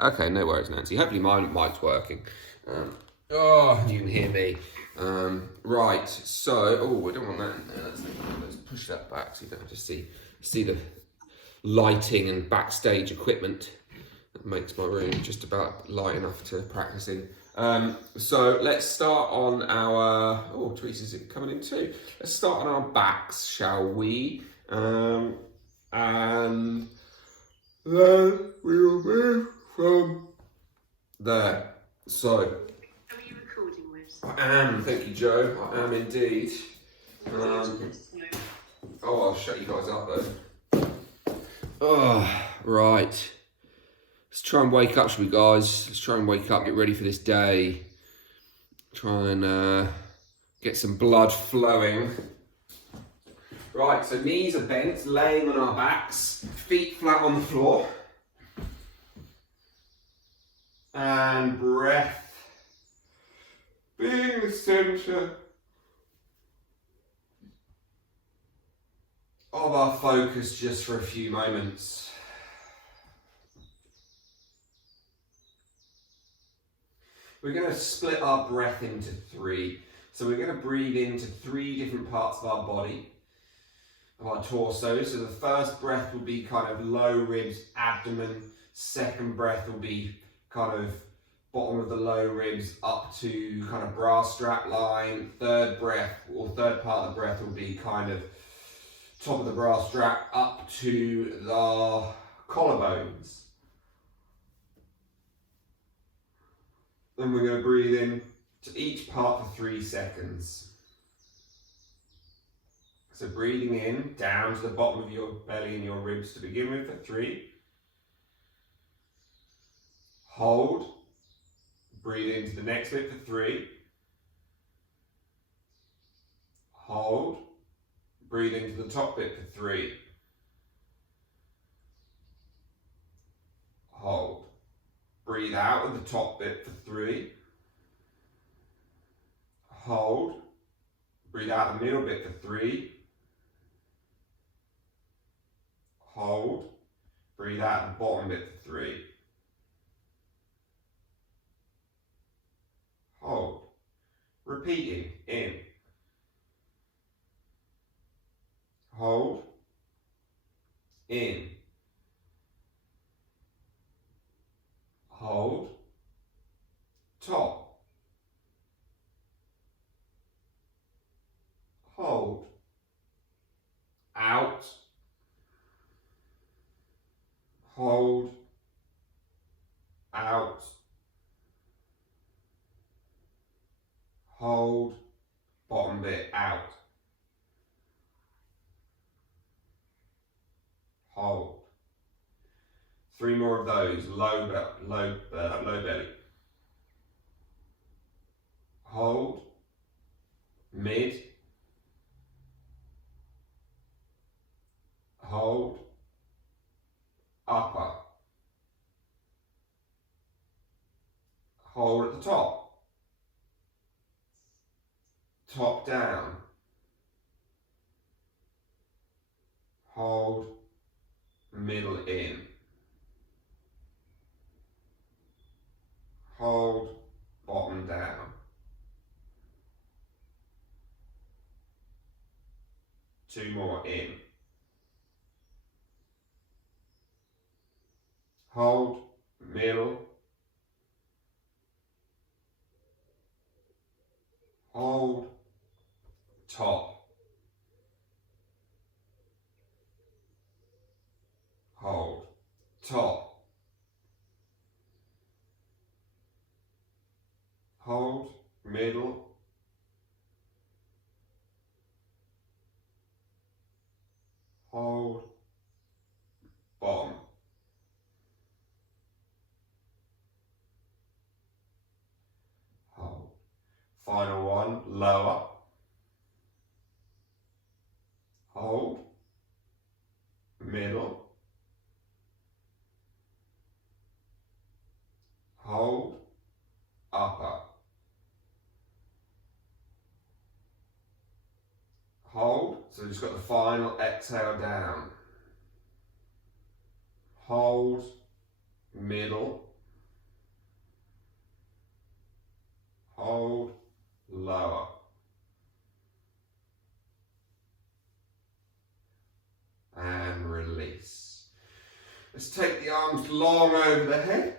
Okay, no worries, Nancy. Hopefully my mic's working. You can hear me. Right, so, we don't want that in there. Let's push that back so you don't have to see the lighting and backstage equipment. That makes my room just about light enough to practice in. So let's start on our, Teresa's coming in too. Let's start on our backs, shall we? And then we will move from there. So, are you recording, Wibbs? I am, thank you, Joe. I am indeed. I'll shut you guys up though. Right. Let's try and wake up, shall we, guys? Let's try and wake up, get ready for this day. Try and get some blood flowing. Right, so knees are bent, laying on our backs, feet flat on the floor. And breath being the centre of our focus just for a few moments. We're going to split our breath into three. So we're going to breathe into three different parts of our body, of our torso. So the first breath will be kind of low ribs, abdomen. Second breath will be kind of bottom of the low ribs up to kind of bra strap line. Third breath, or third part of the breath will be kind of top of the bra strap up to the collarbones. Then we're going to breathe in to each part for 3 seconds. So breathing in down to the bottom of your belly and your ribs to begin with for 3. Hold. Breathe into the next bit for 3. Hold. Breathe into the top bit for 3. Hold. Breathe out of the top bit for 3. Hold. Breathe out the middle bit for 3. Hold. Breathe out the bottom bit for 3. Hold. Repeating. In. Hold. In. Hold. Top. Hold. Out. Hold. Out. Hold. Bottom bit out. Hold. 3 more of those. Low belly. Hold. Mid. Hold. Upper. Hold at the top. Top down. Hold. Middle in. Hold. Bottom down. 2 more in. Hold. Middle. Hold. Top. Hold. Top. Hold. Middle. Hold. Bottom. Hold. Final one. Lower. Hold. Middle. Hold. Upper. Hold. So just got the final exhale down. Hold. Middle. hold, lower. And release. Let's take the arms long over the head.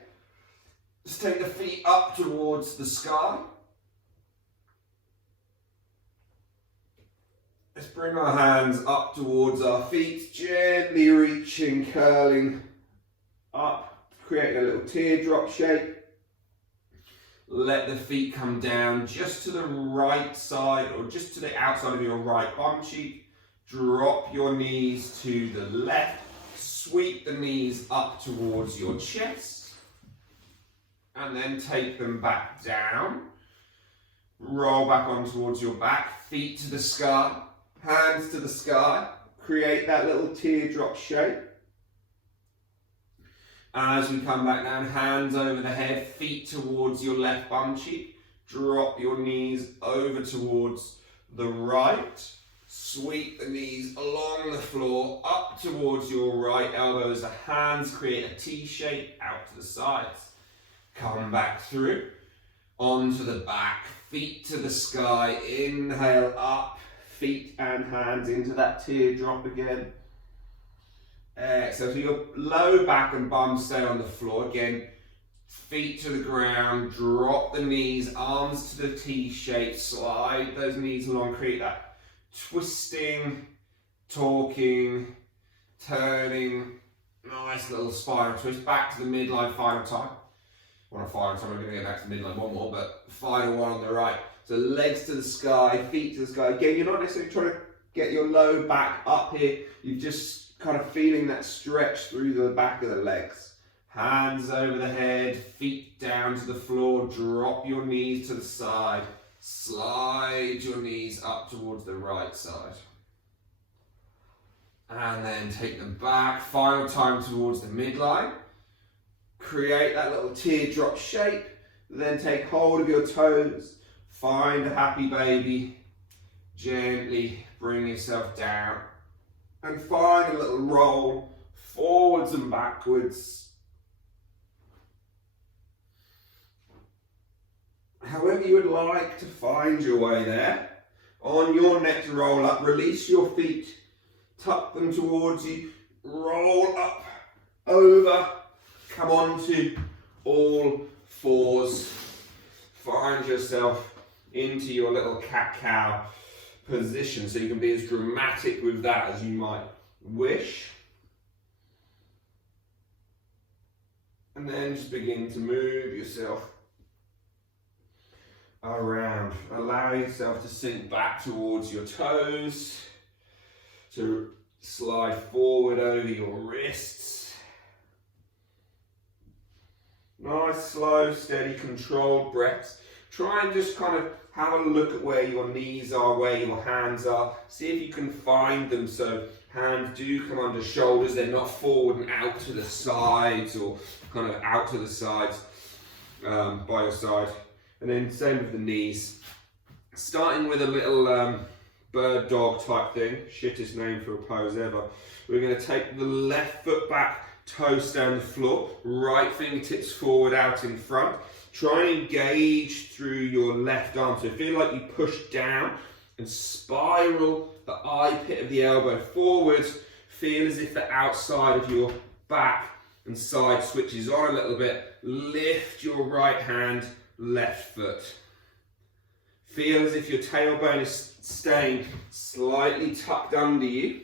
Let's take the feet up towards the sky. Let's bring our hands up towards our feet, gently reaching, curling up, creating a little teardrop shape. Let the feet come down just to the right side or just to the outside of your right bum cheek. Drop your knees to the left. Sweep the knees up towards your chest. And then take them back down. Roll back on towards your back. Feet to the sky. Hands to the sky. Create that little teardrop shape. As we come back down, hands over the head, feet towards your left bum cheek. Drop your knees over towards the right. Sweep the knees along the floor, up towards your right elbow as the hands create a T shape out to the sides. Come back through, onto the back, feet to the sky. Inhale up, feet and hands into that teardrop again. Exhale, so your low back and bum stay on the floor. Again, feet to the ground, drop the knees, arms to the T shape, slide those knees along, create that twisting, talking, turning, nice little spiral twist. Back to the midline final time. Well, not final time, we're going to get back to midline one more, but final one on the right. So legs to the sky, feet to the sky. Again, you're not necessarily trying to get your low back up here. You're just kind of feeling that stretch through the back of the legs. Hands over the head, feet down to the floor. Drop your knees to the side. Slide your knees up towards the right side. And then take them back. Final time towards the midline. Create that little teardrop shape. Then take hold of your toes. Find a happy baby. Gently bring yourself down. And find a little roll forwards and backwards. However you would like to find your way there. On your next roll up, release your feet, tuck them towards you, roll up, over, come on to all fours. Find yourself into your little cat-cow position, so you can be as dramatic with that as you might wish. And then just begin to move yourself around. Allow yourself to sink back towards your toes, to slide forward over your wrists. Nice, slow, steady, controlled breaths. Try and just kind of have a look at where your knees are, where your hands are. See if you can find them so hands do come under shoulders. They're not forward and out to the sides or kind of out to the sides by your side. And then same with the knees. Starting with a little bird dog type thing. Shittest name for a pose ever. We're going to take the left foot back, toes down the floor. Right fingertips forward out in front. Try and engage through your left arm. So feel like you push down and spiral the eye pit of the elbow forward. Feel as if the outside of your back and side switches on a little bit. Lift your right hand, left foot. Feel as if your tailbone is staying slightly tucked under you.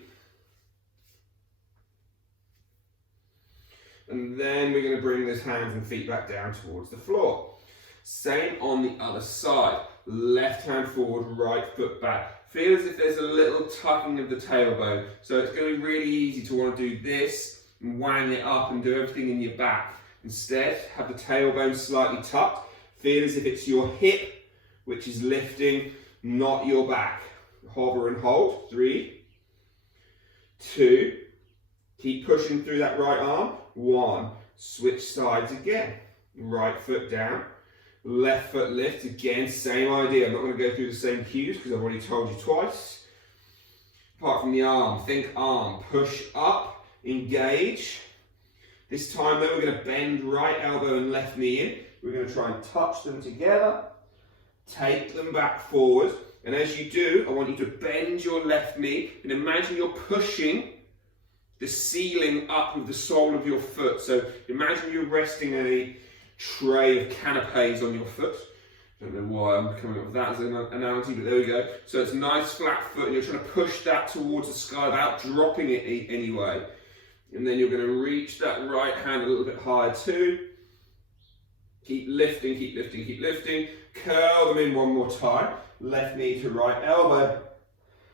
And then we're going to bring those hands and feet back down towards the floor. Same on the other side. Left hand forward, right foot back. Feel as if there's a little tucking of the tailbone. So it's going to be really easy to want to do this and wang it up and do everything in your back. Instead, have the tailbone slightly tucked. Feel as if it's your hip which is lifting, not your back. Hover and hold. 3, 2, keep pushing through that right arm. 1, switch sides again. Right foot down, left foot lift. Again, same idea. I'm not going to go through the same cues because I've already told you twice. Apart from the arm, think arm. Push up, engage. This time though, we're going to bend right elbow and left knee in. We're going to try and touch them together. take them back forward. And as you do, I want you to bend your left knee and imagine you're pushing the ceiling up with the sole of your foot. So imagine you're resting in a tray of canapes on your foot. I don't know why I'm coming up with that as an analogy, but there we go. So it's a nice flat foot and you're trying to push that towards the sky without dropping it anyway. And then you're going to reach that right hand a little bit higher too. Keep lifting, keep lifting, keep lifting. Curl them in one more time. Left knee to right elbow.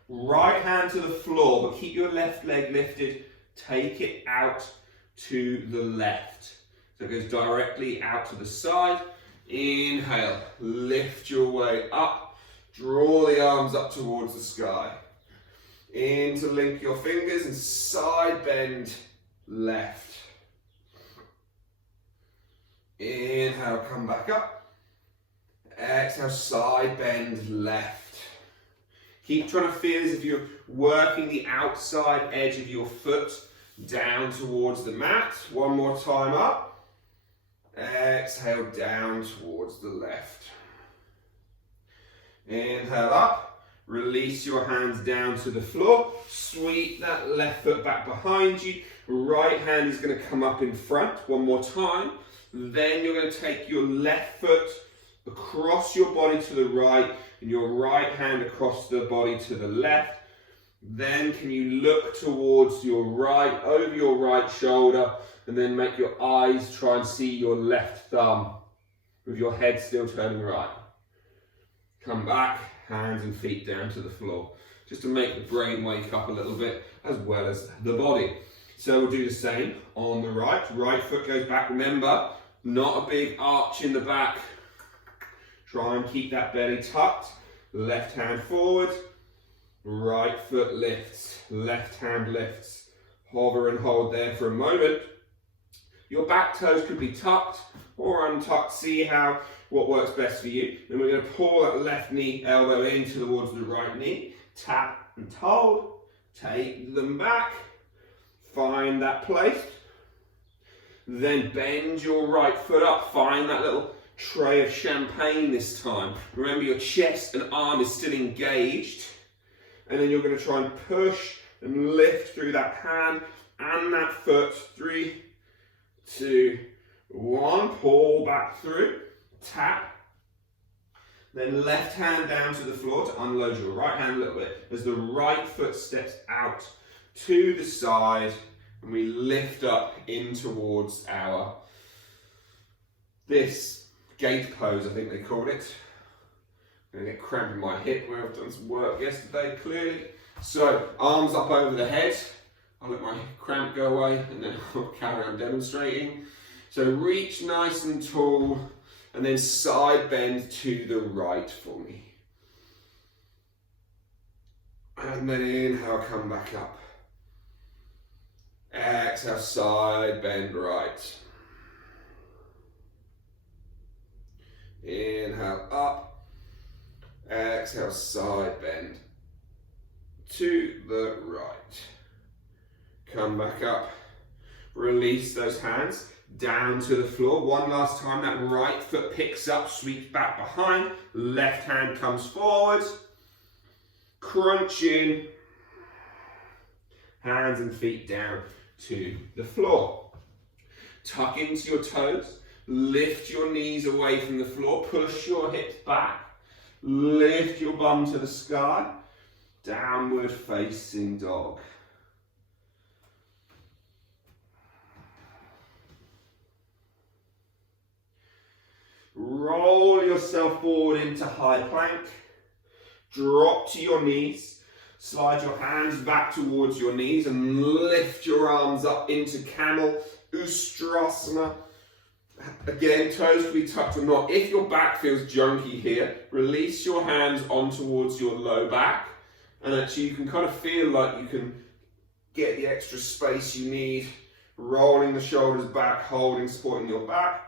Right hand to the floor, but keep your left leg lifted. Take it out to the left. So it goes directly out to the side. Inhale, lift your way up. Draw the arms up towards the sky. Interlink your fingers and side bend left. Inhale, come back up. Exhale, side bend left. Keep trying to feel as if you're working the outside edge of your foot down towards the mat. One more time up. Exhale, down towards the left. Inhale up. Release your hands down to the floor. Sweep that left foot back behind you. Right hand is going to come up in front. One more time. Then you're going to take your left foot across your body to the right and your right hand across the body to the left. Then can you look towards your right, over your right shoulder, and then make your eyes try and see your left thumb with your head still turning right. Come back, hands and feet down to the floor, just to make the brain wake up a little bit as well as the body. So we'll do the same on the right. Right foot goes back. Remember, not a big arch in the back. Try and keep that belly tucked. Left hand forward. Right foot lifts. Left hand lifts. Hover and hold there for a moment. Your back toes could be tucked or untucked. See what works best for you. Then we're going to pull that left knee, elbow in towards the right knee. Tap and hold. Take them back. Find that place. Then bend your right foot up. Find that little tray of champagne this time. Remember, your chest and arm is still engaged. And then you're going to try and push and lift through that hand and that foot. 3, 2, 1. Pull back through. Tap. Then left hand down to the floor to unload your right hand a little bit as the right foot steps out to the side and we lift up in towards this gate pose, I think they called it. I'm going to get cramp in my hip where I've done some work yesterday, clearly. So, arms up over the head. I'll let my cramp go away and then I'll carry on demonstrating. So reach nice and tall and then side bend to the right for me. And then inhale, come back up. Exhale, side bend right. Inhale, up. Exhale, side bend to the right. Come back up. Release those hands down to the floor. One last time, that right foot picks up, sweeps back behind. Left hand comes forward. Crunch in. Hands and feet down to the floor. Tuck into your toes. Lift your knees away from the floor. Push your hips back. Lift your bum to the sky. Downward facing dog. Roll yourself forward into high plank. Drop to your knees. Slide your hands back towards your knees and lift your arms up into camel, Ustrasana. Again, toes can be tucked or not. If your back feels junky here, release your hands on towards your low back. And actually you can kind of feel like you can get the extra space you need. Rolling the shoulders back, holding, supporting your back.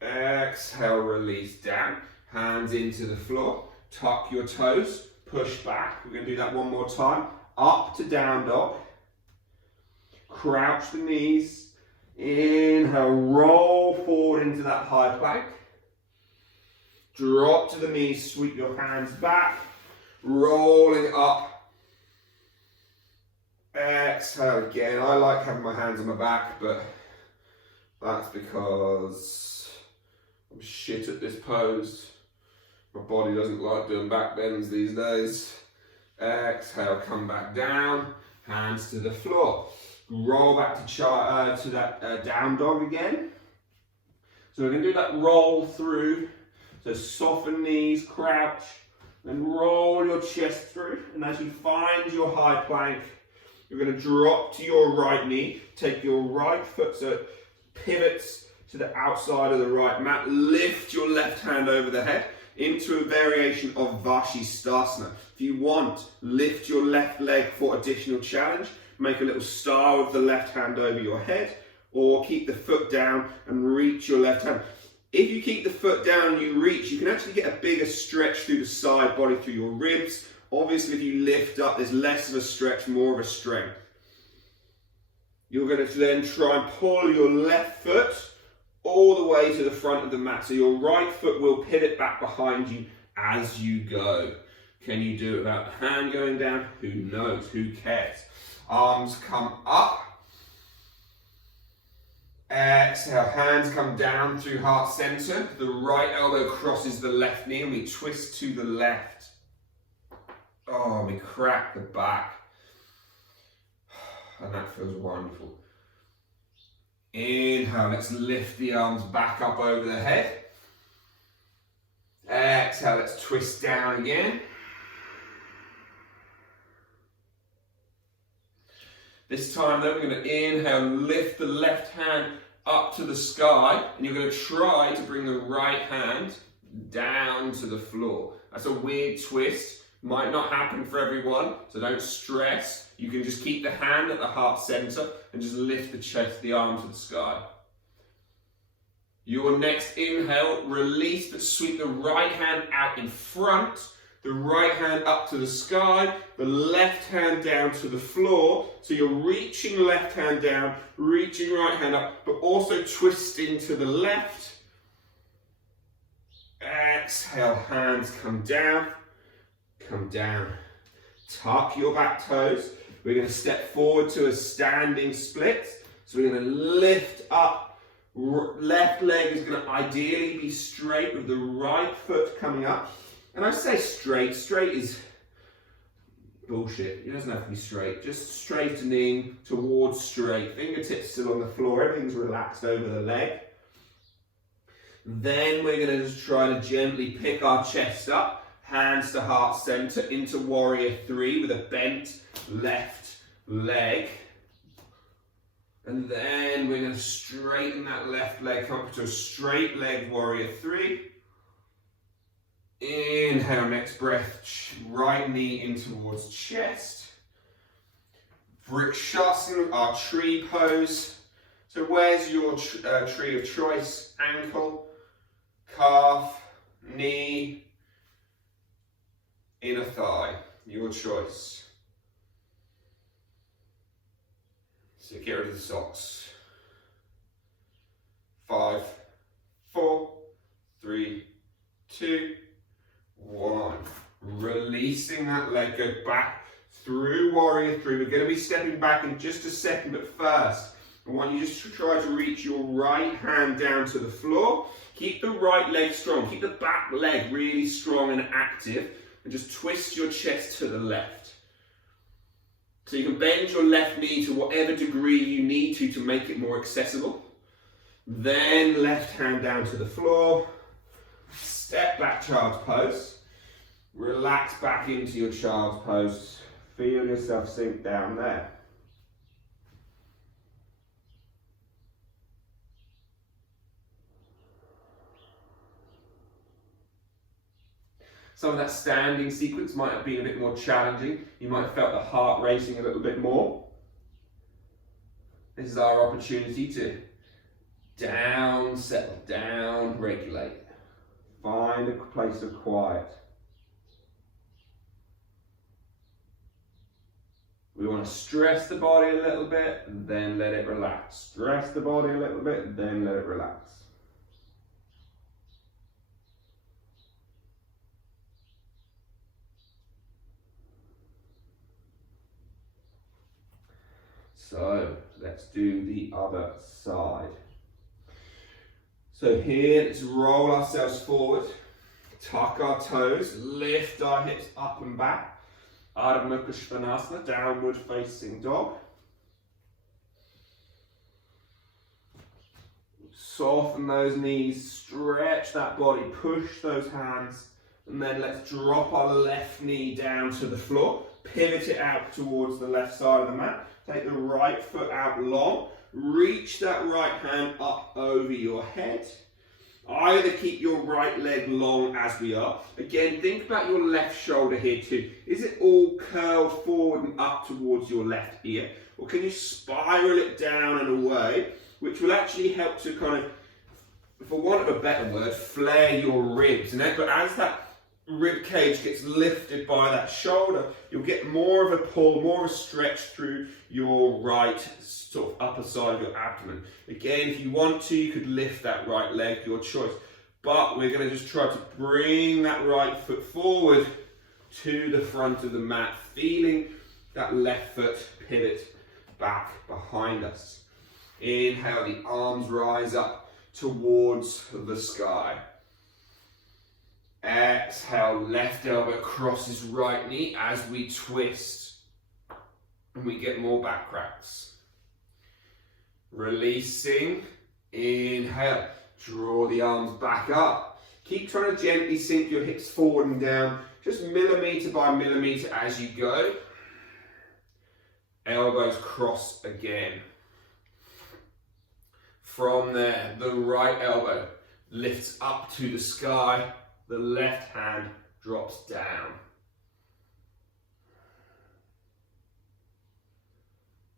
Exhale, release down. Hands into the floor. Tuck your toes. Push back. We're going to do that one more time. Up to down dog. Crouch the knees. Inhale, roll forward into that high plank. Drop to the knees, sweep your hands back, rolling up. Exhale again. I like having my hands on my back, but that's because I'm shit at this pose. My body doesn't like doing back bends these days. Exhale, come back down, hands to the floor. Roll back to that down dog again. So we're going to do that roll through. So soften knees, crouch, then roll your chest through. And as you find your high plank, you're going to drop to your right knee. Take your right foot so it pivots to the outside of the right mat. Lift your left hand over the head into a variation of Vashisthasana. If you want, lift your left leg for additional challenge. Make a little star with the left hand over your head, or keep the foot down and reach your left hand. If you keep the foot down and you reach, you can actually get a bigger stretch through the side body, through your ribs. Obviously, if you lift up, there's less of a stretch, more of a strength. You're going to then try and pull your left foot all the way to the front of the mat. So your right foot will pivot back behind you as you go. Can you do it without the hand going down? Who knows? Who cares? Arms come up. Exhale, hands come down through heart center. The right elbow crosses the left knee and we twist to the left. Oh, we crack the back. And that feels wonderful. Inhale, let's lift the arms back up over the head. Exhale, let's twist down again. This time though, we're going to inhale, lift the left hand up to the sky, and you're going to try to bring the right hand down to the floor. That's a weird twist. Might not happen for everyone, so don't stress. You can just keep the hand at the heart center and just lift the chest, the arm to the sky. Your next inhale, release, but sweep the right hand out in front, the right hand up to the sky, the left hand down to the floor. So you're reaching left hand down, reaching right hand up, but also twisting to the left. Exhale, hands come down. Come down. Tuck your back toes. We're going to step forward to a standing split. So we're going to lift up. Left leg is going to ideally be straight with the right foot coming up. And I say straight. Straight is bullshit. It doesn't have to be straight. Just straightening towards straight. Fingertips still on the floor. Everything's relaxed over the leg. Then we're going to just try to gently pick our chest up. Hands to heart center into warrior three with a bent left leg. And then we're going to straighten that left leg, come up to a straight leg warrior three. Inhale, next breath, right knee in towards chest. Vrikshasana, our tree pose. So where's your tree of choice? Ankle, calf, knee, inner thigh, your choice. So get rid of the socks. 5, 4, 3, 2, 1. Releasing that leg, go back through warrior three. We're going to be stepping back in just a second, but first, I want you just to try to reach your right hand down to the floor. Keep the right leg strong. Keep the back leg really strong and active. And just twist your chest to the left. So you can bend your left knee to whatever degree you need to make it more accessible. Then left hand down to the floor. Step back, child's pose. Relax back into your child's pose. Feel yourself sink down there. Some of that standing sequence might have been a bit more challenging. You might have felt the heart racing a little bit more. This is our opportunity to settle down, regulate. Find a place of quiet. We want to stress the body a little bit, then let it relax. Stress the body a little bit, then let it relax. So let's do the other side. So here, let's roll ourselves forward, tuck our toes, lift our hips up and back. Ardha Mukha Svanasana, downward facing dog. Soften those knees, stretch that body, push those hands, and then let's drop our left knee down to the floor. Pivot it out towards the left side of the mat. Take the right foot out long. Reach that right hand up over your head. Either keep your right leg long as we are. Again, think about your left shoulder here too. Is it all curled forward and up towards your left ear? Or can you spiral it down and away, which will actually help to kind of, for want of a better word, flare your ribs. But as that rib cage gets lifted by that shoulder, you'll get more of a pull, more of a stretch through your right sort of upper side of your abdomen. Again, if you want to, you could lift that right leg, your choice. But we're going to just try to bring that right foot forward to the front of the mat, feeling that left foot pivot back behind us. Inhale, the arms rise up towards the sky. Exhale, left elbow crosses right knee as we twist and we get more back cracks. Releasing, inhale, draw the arms back up. Keep trying to gently sink your hips forward and down, just millimetre by millimetre as you go. Elbows cross again. From there, the right elbow lifts up to the sky. The left hand drops down.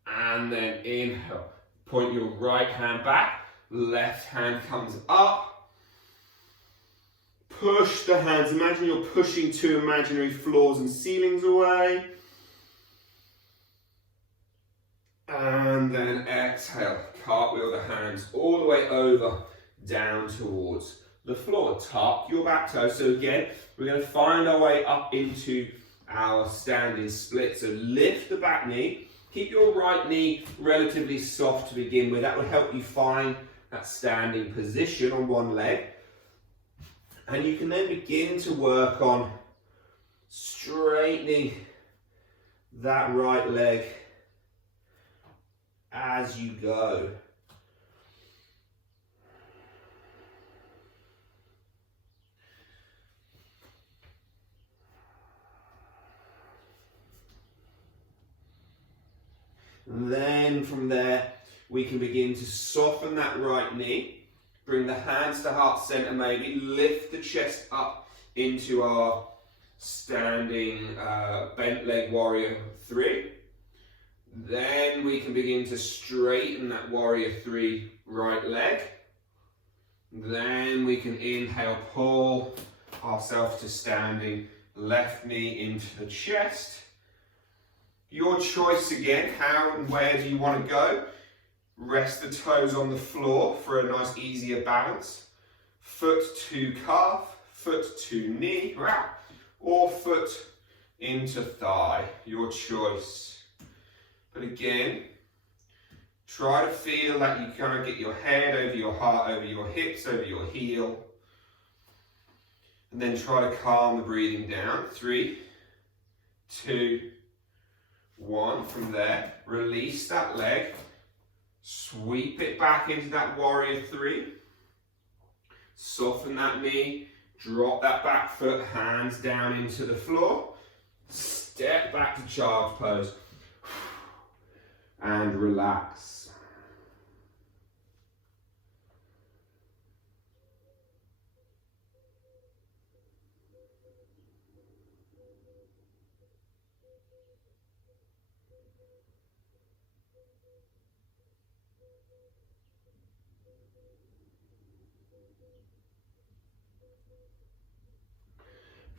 And then inhale. Point your right hand back. Left hand comes up. Push the hands. Imagine you're pushing two imaginary floors and ceilings away. And then exhale. Cartwheel the hands all the way over, down towards the floor. Tuck your back toe. So again, we're going to find our way up into our standing split. So lift the back knee. Keep your right knee relatively soft to begin with. That will help you find that standing position on one leg. And you can then begin to work on straightening that right leg as you go. And then from there, we can begin to soften that right knee. Bring the hands to heart center maybe. Lift the chest up into our standing bent leg warrior 3. Then we can begin to straighten that warrior 3 right leg. Then we can inhale, pull ourselves to standing left knee into the chest. Your choice again, how and where do you want to go? Rest the toes on the floor for a nice easier balance. Foot to calf, foot to knee, or foot into thigh, your choice. But again, try to feel that you kind of get your head over your heart, over your hips, over your heel. And then try to calm the breathing down. 3, 2, 1. From there, release that leg. Sweep it back into that warrior 3. Soften that knee. Drop that back foot, hands down into the floor. Step back to child's pose. And relax.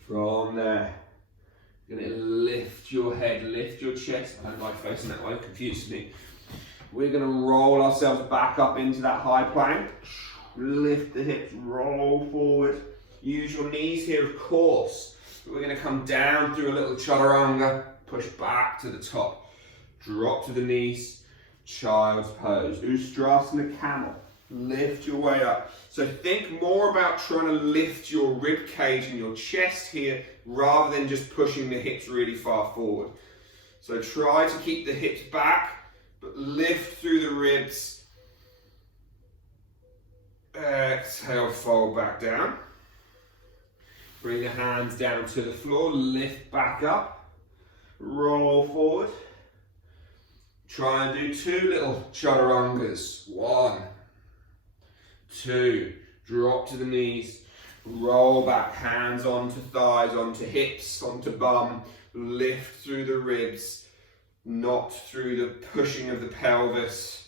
From there, you're going to lift your head, lift your chest. I don't like facing that way, it confuses me. We're going to roll ourselves back up into that high plank. Lift the hips, roll forward. Use your knees here, of course. We're going to come down through a little chaturanga, push back to the top. Drop to the knees. child's pose. Ustrasana camel. Lift your way up. So think more about trying to lift your rib cage and your chest here rather than just pushing the hips really far forward. So try to keep the hips back, but lift through the ribs. Exhale, fold back down. Bring the hands down to the floor, lift back up, roll forward. Try and do 2 little chaturangas. 1, 2, drop to the knees, roll back, hands onto thighs, onto hips, onto bum, lift through the ribs, not through the pushing of the pelvis.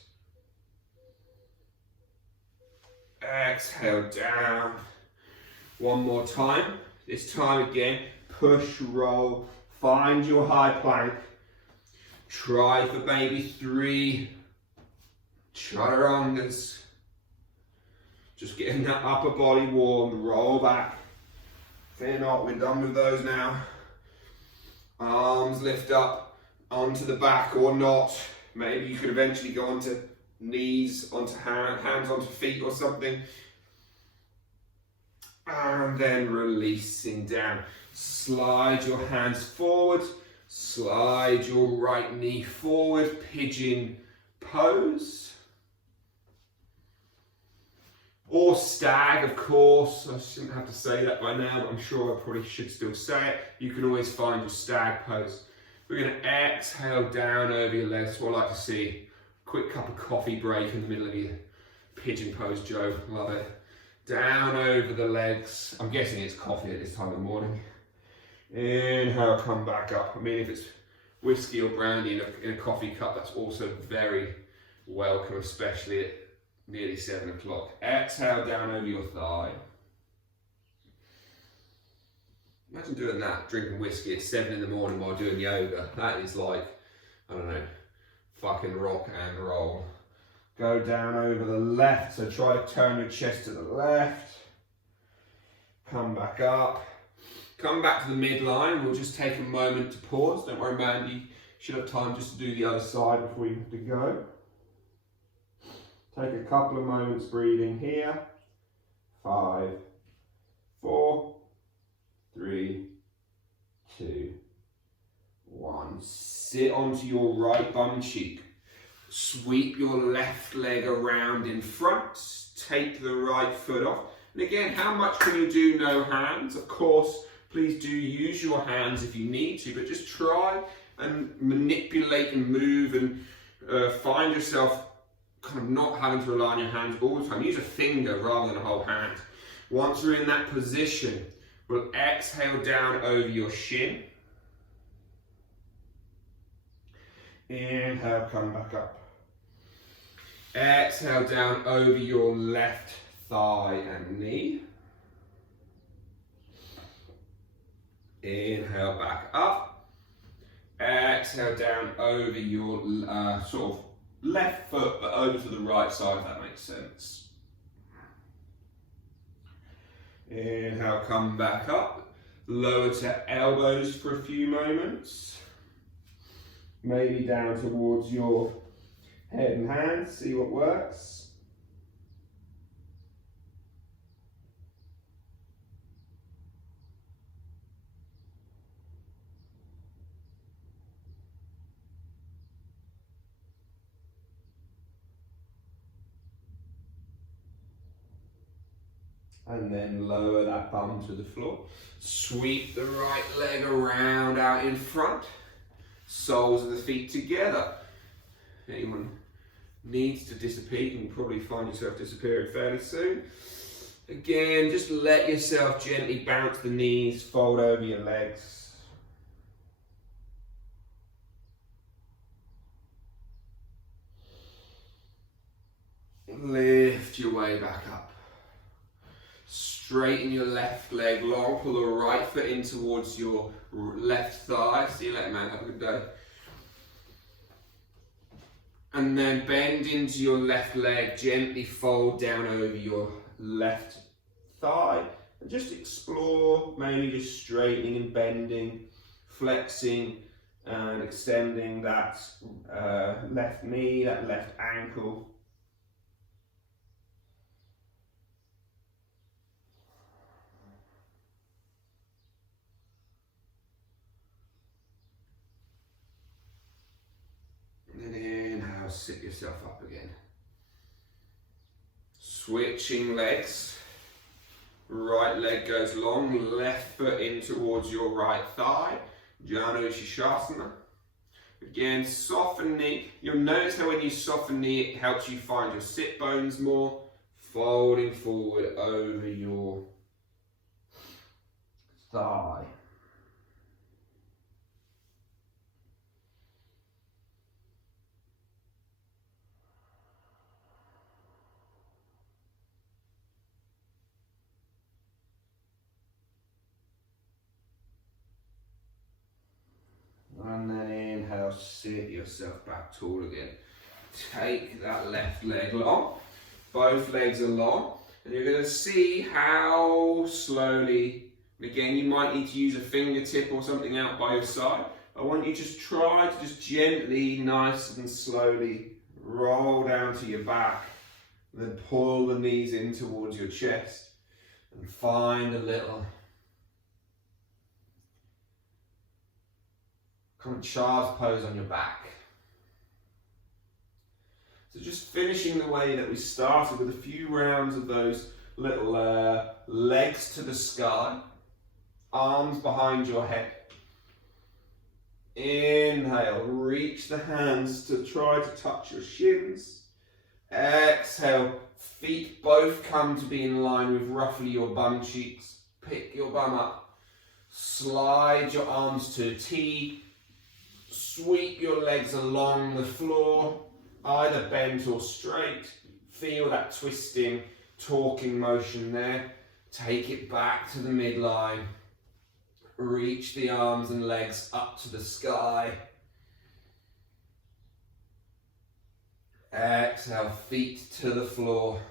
Exhale down. 1 more time. This time again, push, roll, find your high plank. Try for maybe 3 chaturangas. Just getting that upper body warm, roll back. Fear not, we're done with those now. Arms lift up onto the back or not. Maybe you could eventually go onto knees, onto hands onto feet or something. And then releasing down. Slide your hands forward. Slide your right knee forward. Pigeon pose. Or stag, of course. I shouldn't have to say that by now, but I'm sure I probably should still say it. You can always find your stag pose. We're going to exhale down over your legs. So I like to see a quick cup of coffee break in the middle of your pigeon pose, Joe. Love it. Down over the legs. I'm guessing it's coffee at this time of the morning. Inhale, come back up. I mean, if it's whiskey or brandy in a coffee cup, that's also very welcome, especially at nearly 7 o'clock. Exhale down over your thigh. Imagine doing that, drinking whiskey at 7 in the morning while doing yoga. That is like, I don't know, fucking rock and roll. Go down over the left, so try to turn your chest to the left. Come back up. Come back to the midline. We'll just take a moment to pause. Don't worry, Mandy. You should have time just to do the other side before you have to go. Take a couple of moments breathing here. 5, 4, 3, 2, 1. Sit onto your right bum cheek. Sweep your left leg around in front. Take the right foot off. And again, how much can you do no hands? Of course, please do use your hands if you need to, but just try and manipulate and move and find yourself kind of not having to rely on your hands all the time. Use a finger rather than a whole hand. Once we're in that position, we'll exhale down over your shin. Inhale, come back up. Exhale down over your left thigh and knee. Inhale back up. Exhale down over your sort of left foot, but over to the right side, if that makes sense. Inhale, come back up. Lower to elbows for a few moments. Maybe down towards your head and hands, see what works. And then lower that bum to the floor. Sweep the right leg around out in front. Soles of the feet together. Anyone needs to disappear, you can probably find yourself disappearing fairly soon. Again, just let yourself gently bounce the knees, fold over your legs. Lift your way back up. Straighten your left leg long, pull the right foot in towards your left thigh. See you later, man, have a good day. And then bend into your left leg, gently fold down over your left thigh. And just explore, maybe just straightening and bending, flexing and extending that left knee, that left ankle. And then inhale, sit yourself up again. Switching legs. Right leg goes long, left foot in towards your right thigh. Janu Shishasana. Again, soften knee. You'll notice how when you soften knee, it helps you find your sit bones more. Folding forward over your thigh. And then inhale, sit yourself back tall again. Take that left leg long, both legs are long, and you're going to see how slowly, again you might need to use a fingertip or something out by your side. I want you to just try to just gently, nice and slowly roll down to your back, and then pull the knees in towards your chest, and find a little kind of child's pose on your back. So just finishing the way that we started with a few rounds of those little legs to the sky, arms behind your head. Inhale, reach the hands to try to touch your shins. Exhale, feet both come to be in line with roughly your bum cheeks. Pick your bum up, slide your arms to a T. Sweep your legs along the floor, either bent or straight. Feel that twisting, talking motion there. Take it back to the midline. Reach the arms and legs up to the sky. Exhale, feet to the floor.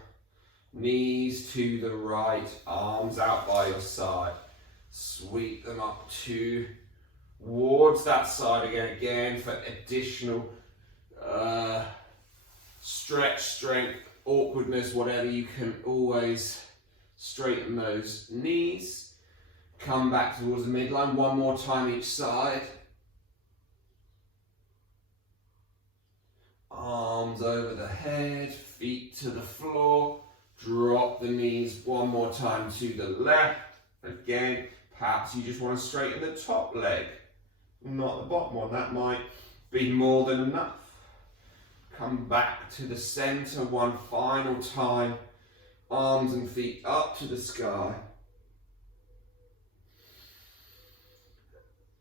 Knees to the right, arms out by your side. Sweep them up towards that side again for additional stretch, strength, awkwardness, whatever. You can always straighten those knees. Come back towards the midline, one more time each side. Arms over the head, feet to the floor. Drop the knees one more time to the left. Again, perhaps you just want to straighten the top leg, not the bottom one. That might be more than enough. Come back to the center one final time. Arms and feet up to the sky.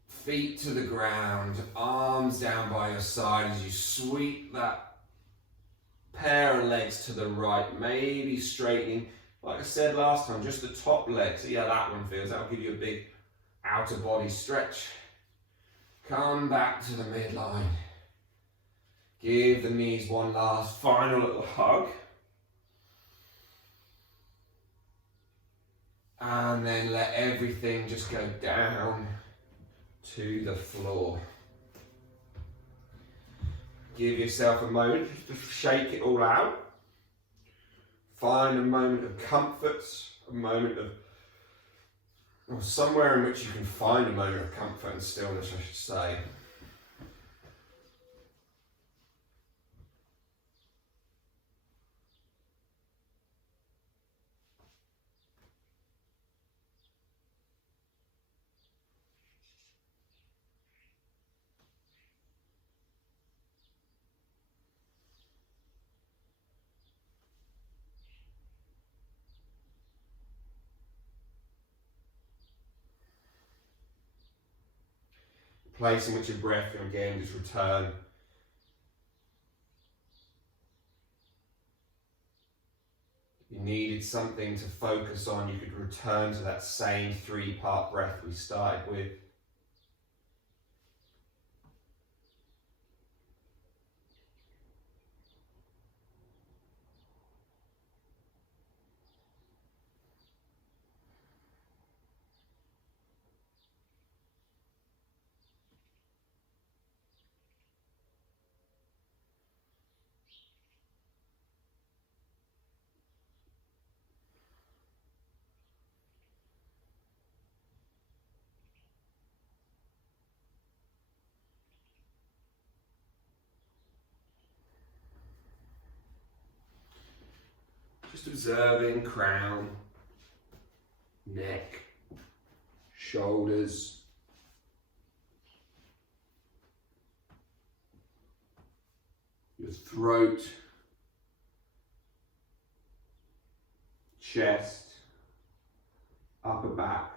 Feet to the ground, arms down by your side as you sweep that pair of legs to the right, maybe straightening, like I said last time, just the top leg. See how that one feels. That'll give you a big outer body stretch. Come back to the midline. Give the knees one last final little hug. And then let everything just go down to the floor. Give yourself a moment just to shake it all out. Find a moment of comfort, a moment of, or somewhere in which you can find a moment of comfort and stillness, I should say. Place in which your breath can again just return. If you needed something to focus on, you could return to that same 3-part breath we started with. Just observing crown, neck, shoulders, your throat, chest, upper back.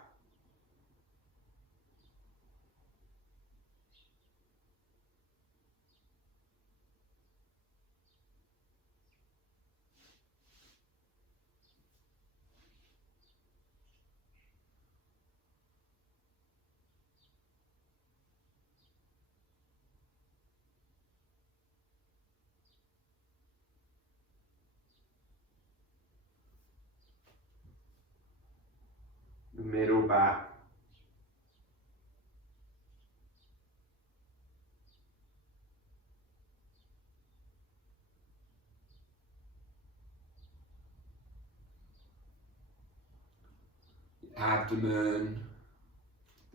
Middle back. The abdomen,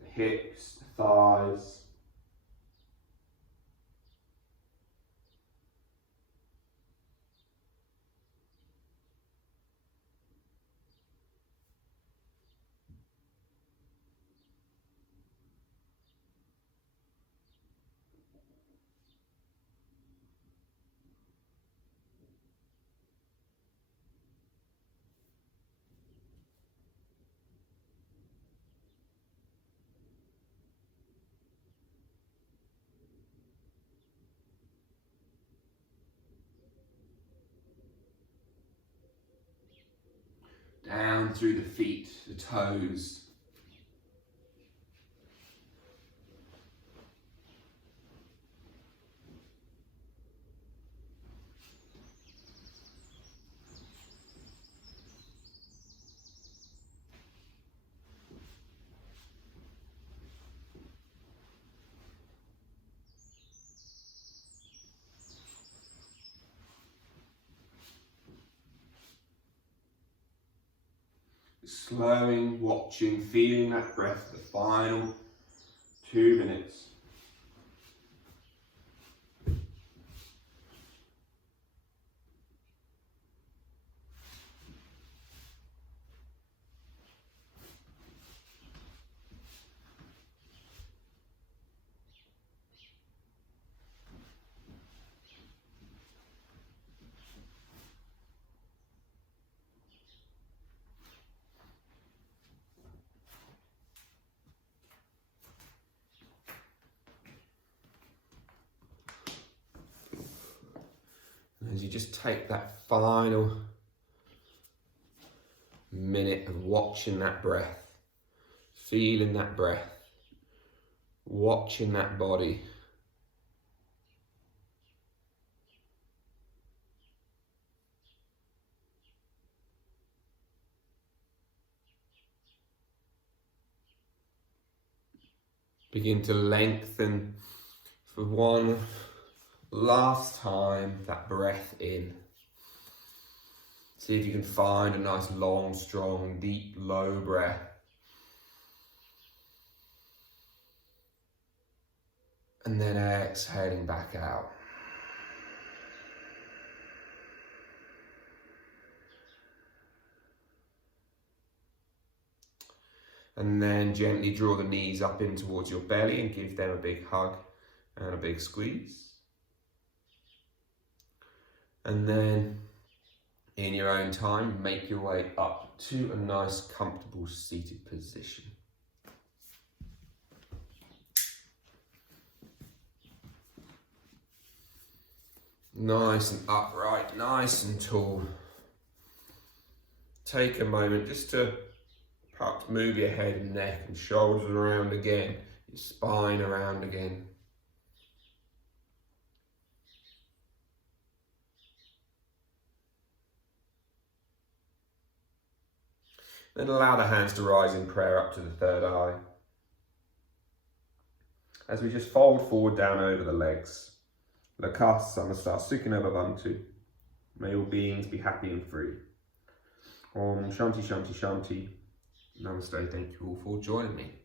the hips, the thighs. Down through the feet, the toes. Slowing, watching, feeling that breath for the final 2 minutes. As you just take that final minute of watching that breath, feeling that breath, watching that body. Begin to lengthen for one last time that breath in. See if you can find a nice long, strong, deep, low breath. And then exhaling back out. And then gently draw the knees up in towards your belly and give them a big hug and a big squeeze. And then, in your own time, make your way up to a nice, comfortable seated position. Nice and upright, nice and tall. Take a moment just to perhaps move your head and neck and shoulders around again, your spine around again. Then allow the hands to rise in prayer up to the third eye. As we just fold forward down over the legs. Lakah Samasa Sukhina Bhavantu. May all beings be happy and free. Om Shanti Shanti Shanti. Namaste. Thank you all for joining me.